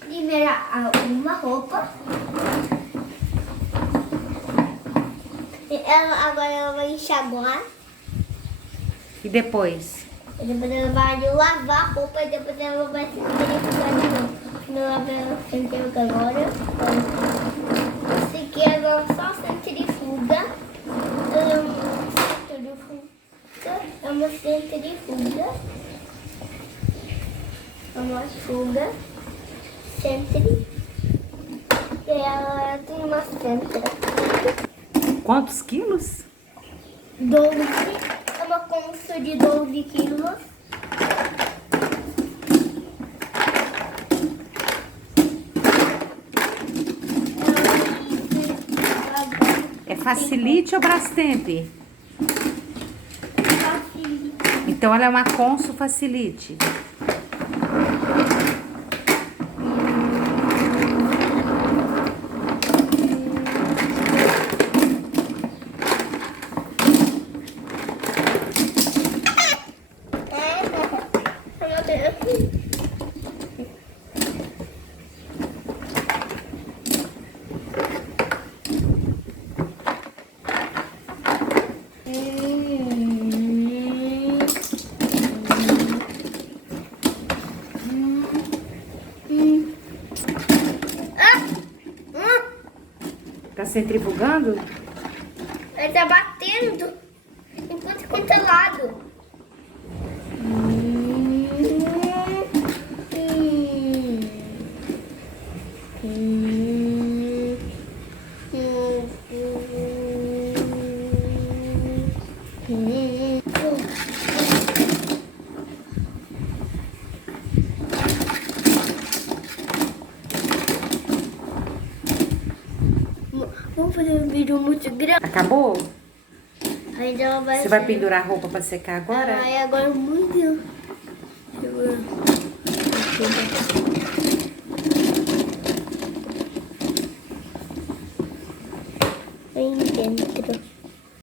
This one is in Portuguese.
Primeiro uma roupa. Agora ela vai enxaguar. E depois? E depois ela vai lavar a roupa e depois ela vai centrifugar de novo. Não lava ela centrifuga agora. Esse aqui agora só centrifuga. É uma centrifuga. Uma fuga. Centri. E ela tem uma centra. Quantos quilos? 12. É uma concha de 12 quilos. É Facilite ou Brastemp? Então ela é uma Consul Facilite. Tá centrifugando? Ele tá batendo enquanto quanto é lado. Vamos fazer um vídeo muito grande. Acabou? Aí ela vai Você vai pendurar a roupa pra secar agora? Aí agora muito. Bem dentro.